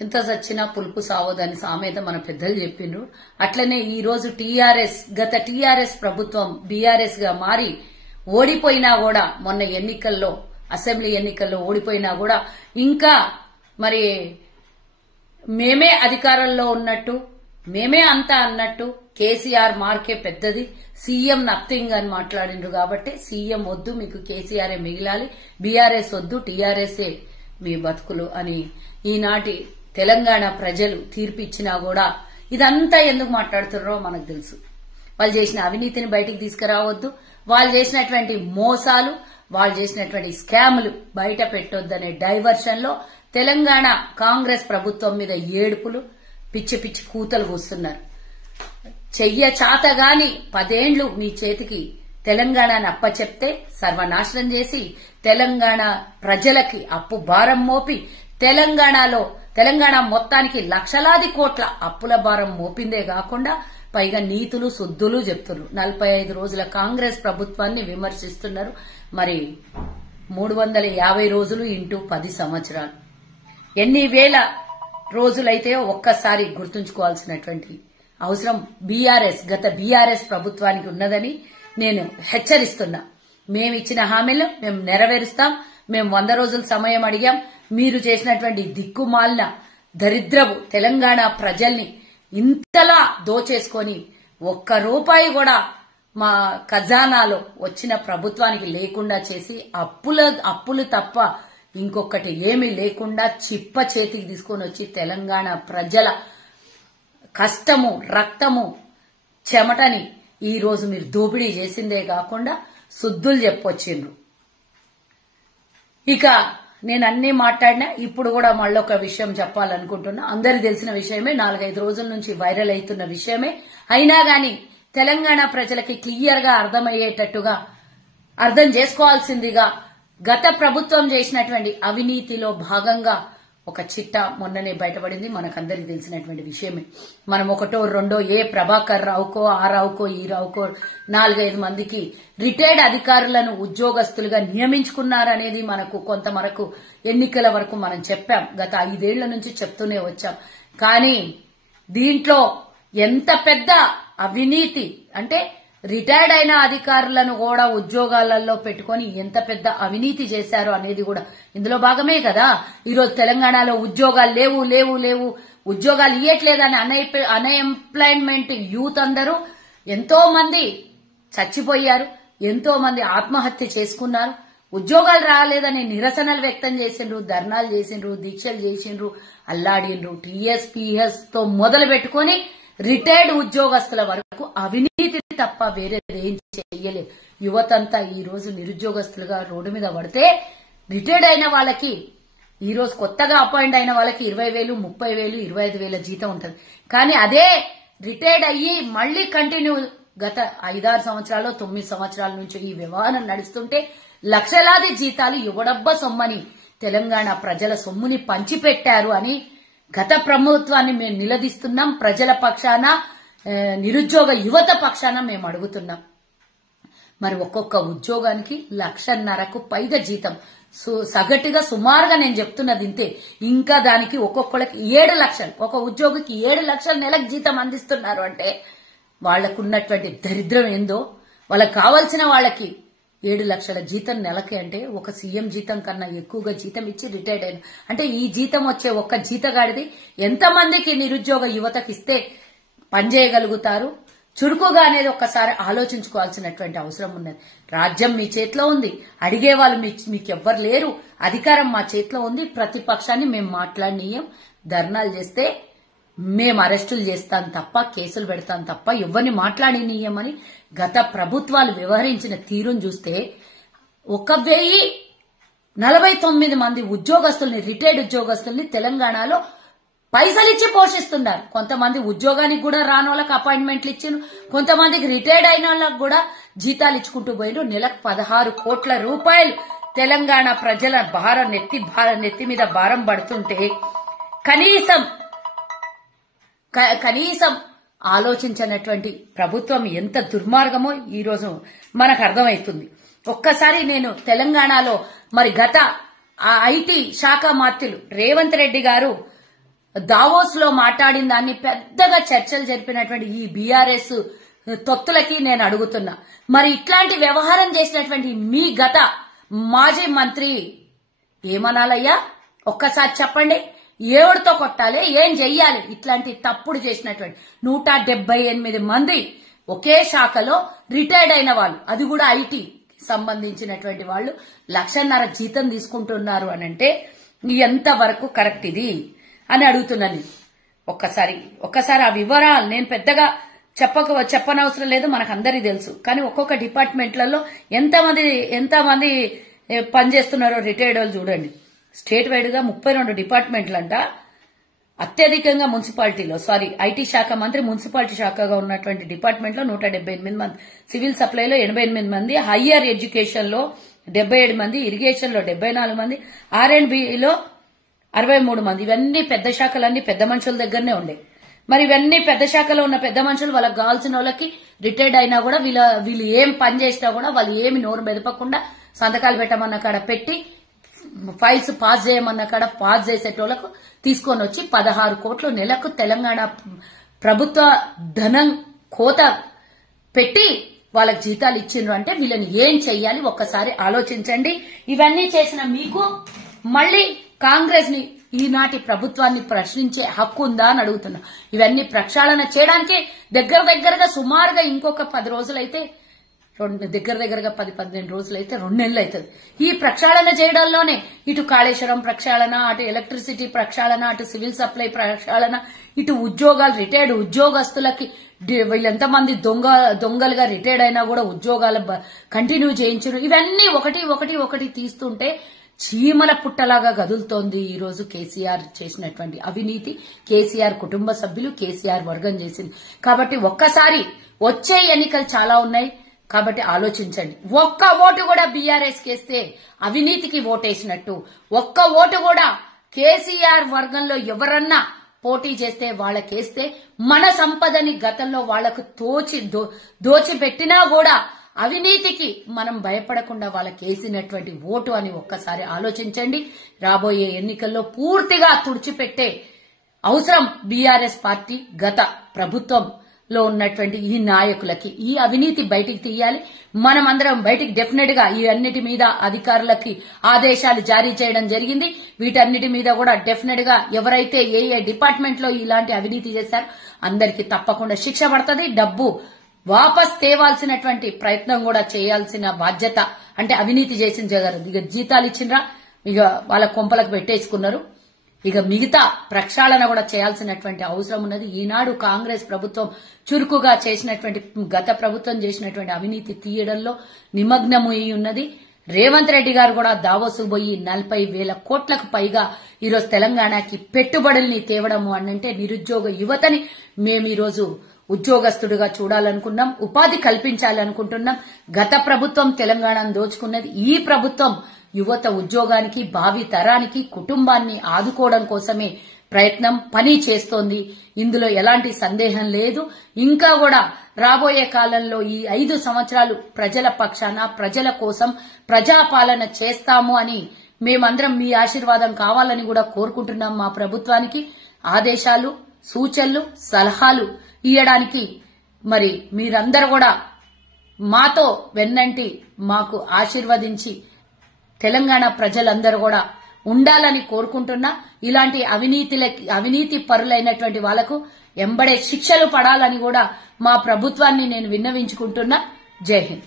చింత సచ్చినా పులుపు సావదని సామెత మన పెద్దలు చెప్పిండ్రు. అట్లనే ఈ రోజు గత టీఆర్ఎస్ ప్రభుత్వం బీఆర్ఎస్ గా మారి ఓడిపోయినా కూడా మొన్న ఎన్నికల్లో అసెంబ్లీ ఎన్నికల్లో ఓడిపోయినా కూడా ఇంకా మరి మేమే అధికారంలో ఉన్నట్టు మేమే అంతా అన్నట్టు కేసీఆర్ మార్కే పెద్దది, సీఎం నథింగ్ అని మాట్లాడిండ్రు. కాబట్టి సీఎం వద్దు, మీకు కేసీఆర్ మిగిలాలి, బీఆర్ఎస్ వద్దు, టీఆర్ఎస్ఏ మీ బతుకులు అని ఈనాటి తెలంగాణ ప్రజలు తీర్పిచ్చినా కూడా ఇదంతా ఎందుకు మాట్లాడుతున్నారో మనకు తెలుసు. వాళ్ళు చేసిన అవినీతిని బయటికి తీసుకురావద్దు, వాళ్ళు చేసినటువంటి మోసాలు, వాళ్ళు చేసినటువంటి స్కాములు బయట పెట్టొద్దనే డైవర్షన్ లో తెలంగాణ కాంగ్రెస్ ప్రభుత్వం మీద ఏడుపులు, పిచ్చి పిచ్చి కూతలు కూస్తున్నారు. చెయ్య చాతగాని 10 ఏండ్లు మీ చేతికి తెలంగాణను అప్పచెప్తే సర్వనాశనం చేసి తెలంగాణ ప్రజలకి అప్పు భారం మోపి తెలంగాణ మొత్తానికి లక్షలాది కోట్ల అప్పుల భారం మోపిందే కాకుండా పైగా నీతులు శుద్ధులు చెప్తున్నారు. 45 రోజుల కాంగ్రెస్ ప్రభుత్వాన్ని విమర్శిస్తున్నారు. మరి 350 రోజులు ఇంటూ 10 సంవత్సరాలు ఎన్ని వేల రోజులైతే ఒక్కసారి గుర్తుంచుకోవాల్సినటువంటి అవసరం గత బీఆర్ఎస్ ప్రభుత్వానికి ఉన్నదని నేను హెచ్చరిస్తున్నా. మేమిచ్చిన హామీలు మేము నెరవేరుస్తాం. మేము 100 రోజుల సమయం అడిగాం. మీరు చేసినటువంటి దిక్కుమాలిన దరిద్రపు తెలంగాణ ప్రజల్ని ఇంతలా దోచేసుకొని ₹1 కూడా మా ఖజానాలో వచ్చిన ప్రభుత్వానికి లేకుండా చేసి అప్పులు తప్ప ఇంకొకటి ఏమీ లేకుండా చిప్ప చేతికి తీసుకొని వచ్చి తెలంగాణ ప్రజల కష్టము, రక్తము, చెమటని ఈ రోజు మీరు దోపిడీ చేసిందే కాకుండా శుద్ధులు చెప్పొచ్చిండ్రు. ఇక నేను అన్ని మాట్లాడినా ఇప్పుడు కూడా మళ్ళొక విషయం చెప్పాలనుకుంటున్నా. అందరికి తెలిసిన విషయమే, 4-5 రోజుల నుంచి వైరల్ అవుతున్న విషయమే. అయినా గాని తెలంగాణ ప్రజలకి క్లియర్ గా అర్థమయ్యేటట్టుగా అర్థం చేసుకోవాల్సిందిగా గత ప్రభుత్వం చేసినటువంటి అవినీతిలో భాగంగా ఒక చిట్టా మొన్ననే బయటపడింది. మనకందరికి తెలిసినటువంటి విషయమే. మనం 1, 2 ఏ ప్రభాకర్ రావుకో, ఆ రావుకో, ఈ రావుకో 4-5 మందికి రిటైర్డ్ అధికారులను ఉద్యోగస్తులుగా నియమించుకున్నారనేది మనకు కొంతవరకు ఎన్నికల వరకు మనం చెప్పాం. గత 5 ఏళ్ల నుంచి చెప్తూనే వచ్చాం. కానీ దీంట్లో ఎంత పెద్ద అవినీతి అంటే రిటైర్డ్ అయిన అధికారులను కూడా ఉద్యోగాలలో పెట్టుకుని ఎంత పెద్ద అవినీతి చేశారో అనేది కూడా ఇందులో భాగమే కదా. ఈరోజు తెలంగాణలో ఉద్యోగాలు లేవు, ఉద్యోగాలు ఇయ్యట్లేదని అన్ఎంప్లాయ్మెంట్ యూత్ అందరూ ఎంతో మంది చచ్చిపోయారు, ఎంతో మంది ఆత్మహత్య చేసుకున్నారు. ఉద్యోగాలు రాలేదని నిరసనలు వ్యక్తం చేసిండ్రు, ధర్నాలు చేసిండ్రు, దీక్షలు చేసిండ్రు, అల్లాడిండ్రు. టీఎస్పీఎస్ తో మొదలు పెట్టుకుని రిటైర్డ్ ఉద్యోగస్తుల వరకు అవినీతి తప్ప వేరేదేం చెయ్యలేదు. యువతంతా ఈ రోజు నిరుద్యోగస్తులుగా రోడ్డు మీద పడితే రిటైర్డ్ అయిన వాళ్ళకి ఈ రోజు కొత్తగా అపాయింట్ అయిన వాళ్ళకి 20,000, 30,000, 25,000 జీతం ఉంటుంది. కానీ అదే రిటైర్డ్ అయ్యి మళ్లీ కంటిన్యూ గత 5-6 సంవత్సరాలు 9 సంవత్సరాల నుంచి ఈ వ్యవహారం నడుస్తుంటే లక్షలాది జీతాలు యువడబ్బ సొమ్మని తెలంగాణ ప్రజల సొమ్ముని పంచిపెట్టారు అని గత ప్రభుత్వాన్ని మేము నిలదీస్తున్నాం. ప్రజల పక్షాన, నిరుద్యోగ యువత పక్షాన మేము అడుగుతున్నాం. మరి ఒక్కొక్క ఉద్యోగానికి 1,50,000కు పైగా జీతం, సగటుగా సుమారుగా నేను చెప్తున్నది ఇంతే. ఇంకా దానికి ఒక్కొక్కరికి 7 లక్షలు, ఒక ఉద్యోగికి 7 లక్షల నెలకు జీతం అందిస్తున్నారు అంటే వాళ్లకున్నటువంటి దరిద్రం ఏందో. వాళ్ళకి కావాల్సిన వాళ్ళకి 7 లక్షల జీతం నెలకి అంటే ఒక సీఎం జీతం కన్నా ఎక్కువగా జీతం ఇచ్చి రిటైర్డ్ అయిన అంటే ఈ జీతం వచ్చే ఒక్క జీతగాడిది ఎంతమందికి నిరుద్యోగ యువతకి ఇస్తే పనిచేయగలుగుతారు చురుకుగా అనేది ఒక్కసారి ఆలోచించుకోవాల్సినటువంటి అవసరం ఉన్నది. రాజ్యం మీ చేతిలో ఉంది, అడిగే వాళ్ళు మీకెవ్వరు లేరు, అధికారం మా చేతిలో ఉంది. ప్రతిపక్షాన్ని మేము మాట్లాడనీయం, ధర్నాలు చేస్తే మేము అరెస్టులు చేస్తాం తప్ప, కేసులు పెడతాం తప్ప ఎవరిని మాట్లాడనీయమని గత ప్రభుత్వాలు వ్యవహరించిన తీరును చూస్తే 1,049 మంది ఉద్యోగస్తుల్ని, రిటైర్డ్ ఉద్యోగస్తుల్ని తెలంగాణలో పైసలిచ్చి పోషిస్తున్నారు. కొంతమంది ఉద్యోగానికి కూడా రాని వాళ్ళకి అపాయింట్మెంట్లు ఇచ్చిండ్రు, కొంతమందికి రిటైర్డ్ అయిన వాళ్ళకి కూడా జీతాలు ఇచ్చుకుంటూ పోయినారు. నెలకు 16 కోట్ల రూపాయలు తెలంగాణ ప్రజల నెత్తి మీద భారం పడుతుంటే కనీసం ఆలోచించినటువంటి ప్రభుత్వం ఎంత దుర్మార్గమో ఈ రోజు మనకు అర్థమవుతుంది. ఒక్కసారి నేను తెలంగాణలో మరి గత ఐటీ శాఖ మంత్రులు రేవంత్ రెడ్డి గారు దావోస్ లో మాట్లాడిన దాన్ని పెద్దగా చర్చలు జరిపినటువంటి ఈ బీఆర్ఎస్ తొత్తులకి నేను అడుగుతున్నా, మరి ఇట్లాంటి వ్యవహారం చేసినటువంటి మీ గత మాజీ మంత్రి ఏమనాలయ్యా? ఒక్కసారి చెప్పండి. ఏడుతో కొట్టాలి, ఏం చెయ్యాలి? ఇట్లాంటి తప్పుడు చేసినటువంటి 178 మంది ఒకే శాఖలో రిటైర్డ్ అయిన వాళ్ళు, అది కూడా ఐటీ సంబంధించినటువంటి వాళ్ళు 1.5 లక్షల జీతం తీసుకుంటున్నారు అని అంటే ఎంత వరకు కరెక్ట్ ఇది అని అడుగుతున్నాను. ఒక్కసారి ఆ వివరాలు నేను పెద్దగా చెప్పనవసరం లేదు, మనకు అందరికీ తెలుసు. కానీ ఒక్కొక్క డిపార్ట్మెంట్లలో ఎంతమంది పనిచేస్తున్నారో రిటైర్డ్ వాళ్ళు చూడండి. స్టేట్ వైడ్ గా 32 డిపార్ట్మెంట్లంట. అత్యధికంగా మున్సిపాలిటీలో ఐటీ శాఖ మంత్రి మున్సిపాలిటీ శాఖగా ఉన్నటువంటి డిపార్ట్మెంట్ లో 178 మంది, సివిల్ సప్లైలో 88 మంది, హయ్యర్ ఎడ్యుకేషన్ లో 77 మంది, ఇరిగేషన్ లో 74 మంది, R&Bలో 63 మంది. ఇవన్నీ పెద్ద శాఖలన్నీ పెద్ద మనుషుల దగ్గరనే ఉండే. మరి ఇవన్నీ పెద్ద శాఖలో ఉన్న పెద్ద మనుషులు వాళ్ళకి కావాల్సిన వాళ్ళకి రిటైర్డ్ అయినా కూడా వీళ్ళు ఏం పని చేసినా కూడా వాళ్ళు ఏమి నోరు మెదపకుండా సంతకాలు పెట్టమన్న కాడ పెట్టి, ఫైల్స్ పాస్ చేయమన్న కాడ పాస్ చేసేటోళ్లకు తీసుకొని వచ్చి 16 కోట్లు నెలకు తెలంగాణ ప్రభుత్వ ధనం కోత పెట్టి వాళ్ళకి జీతాలు ఇచ్చిండ్రు అంటే వీళ్ళని ఏం చెయ్యాలి ఒక్కసారి ఆలోచించండి. ఇవన్నీ చేసిన మీకు మళ్ళీ కాంగ్రెస్ ని, ఈనాటి ప్రభుత్వాన్ని ప్రశ్నించే హక్కు ఉందా అని అడుగుతున్నా. ఇవన్నీ ప్రక్షాళన చేయడానికి దగ్గరగా సుమారుగా ఇంకొక 10 రోజులైతే, దగ్గరగా 10-12 రోజులైతే 2 నెలలు అవుతుంది. ఈ ప్రక్షాళన చేయడంలోనే ఇటు కాళేశ్వరం ప్రక్షాళన, అటు ఎలక్ట్రిసిటీ ప్రక్షాళన, అటు సివిల్ సప్లై ప్రక్షాళన, ఇటు ఉద్యోగాలు రిటైర్డ్ ఉద్యోగస్తులకి వీళ్ళెంతమంది దొంగలుగా రిటైర్డ్ అయినా కూడా ఉద్యోగాలు కంటిన్యూ చేయించడం, ఇవన్నీ ఒకటి తీస్తుంటే చీమల పుట్టలాగా గదులుతోంది ఈ రోజు కేసీఆర్ చేసినటువంటి అవినీతి. కేసీఆర్ కుటుంబ సభ్యులు, కేసీఆర్ వర్గం చేసింది. కాబట్టి ఒక్కసారి వచ్చే ఎన్నికలు చాలా ఉన్నాయి కాబట్టి ఆలోచించండి. ఒక్క ఓటు కూడా బీఆర్ఎస్ కేస్తే అవినీతికి ఓటేసినట్టు, ఒక్క ఓటు కూడా కేసీఆర్ వర్గంలో ఎవరన్నా పోటీ చేస్తే వాళ్ళకేస్తే మన సంపదని గతంలో వాళ్లకు దోచిపెట్టినా కూడా అవినీతికి మనం భయపడకుండా వాళ్ళకేసినటువంటి ఓటు అని ఒక్కసారి ఆలోచించండి. రాబోయే ఎన్నికల్లో పూర్తిగా తుడిచిపెట్టే అవసరం బీఆర్ఎస్ పార్టీ గత ప్రభుత్వంలో ఉన్నటువంటి ఈ నాయకులకి. ఈ అవినీతి బయటికి తీయాలి. మనమందరం బయటికి డెఫినెట్ గా ఈ అన్నిటి మీద అధికారులకి ఆదేశాలు జారీ చేయడం జరిగింది. వీటన్నిటి మీద కూడా డెఫినెట్ గా ఎవరైతే ఏ డిపార్ట్మెంట్ లో ఇలాంటి అవినీతి చేశారో అందరికీ తప్పకుండా శిక్ష పడుతుంది. డబ్బు వాపస్ తేవాల్సినటువంటి ప్రయత్నం కూడా చేయాల్సిన బాధ్యత, అంటే అవినీతి చేసిన జగన్ ఇక జీతాలు ఇచ్చిండ్రా, ఇక వాళ్ళ కొంపలకు పెట్టేసుకున్నారు. ఇక మిగతా ప్రక్షాళన కూడా చేయాల్సినటువంటి అవసరం ఉన్నది. ఈనాడు కాంగ్రెస్ ప్రభుత్వం చురుకుగా చేసినటువంటి, గత ప్రభుత్వం చేసినటువంటి అవినీతి తీయడంలో నిమగ్నమై ఉన్నది. రేవంత్ రెడ్డి గారు కూడా దావోసు పోయి 40,000 కోట్లకు పైగా ఈరోజు తెలంగాణకి పెట్టుబడుల్ని తేవడము అంటే నిరుద్యోగ యువతని మేము ఈరోజు ఉద్యోగస్తుడిగా చూడాలనుకున్నాం, ఉపాధి కల్పించాలనుకుంటున్నాం. గత ప్రభుత్వం తెలంగాణను దోచుకున్నది. ఈ ప్రభుత్వం యువత ఉద్యోగానికి, భావి తరానికి, కుటుంబాన్ని ఆదుకోవడం కోసమే పని చేస్తోంది. ఇందులో ఎలాంటి సందేహం లేదు. ఇంకా కూడా రాబోయే కాలంలో ఈ 5 సంవత్సరాలు ప్రజల పక్షాన, ప్రజల కోసం ప్రజాపాలన చేస్తాము అని మేమందరం మీ ఆశీర్వాదం కావాలని కూడా కోరుకుంటున్నాం. మా ప్రభుత్వానికి ఆదేశాలు, సూచనలు, సలహాలు ఇయ్యడానికి మరి మీరందరూ కూడా మాతో వెన్నంటి మాకు ఆశీర్వదించి తెలంగాణ ప్రజలందరూ కూడా ఉండాలని కోరుకుంటున్నా. ఇలాంటి అవినీతి పరులైనటువంటి వాళ్లకు ఎంబడే శిక్షలు పడాలని కూడా మా ప్రభుత్వాన్ని నేను విన్నవించుకుంటున్నా. జై హింద్.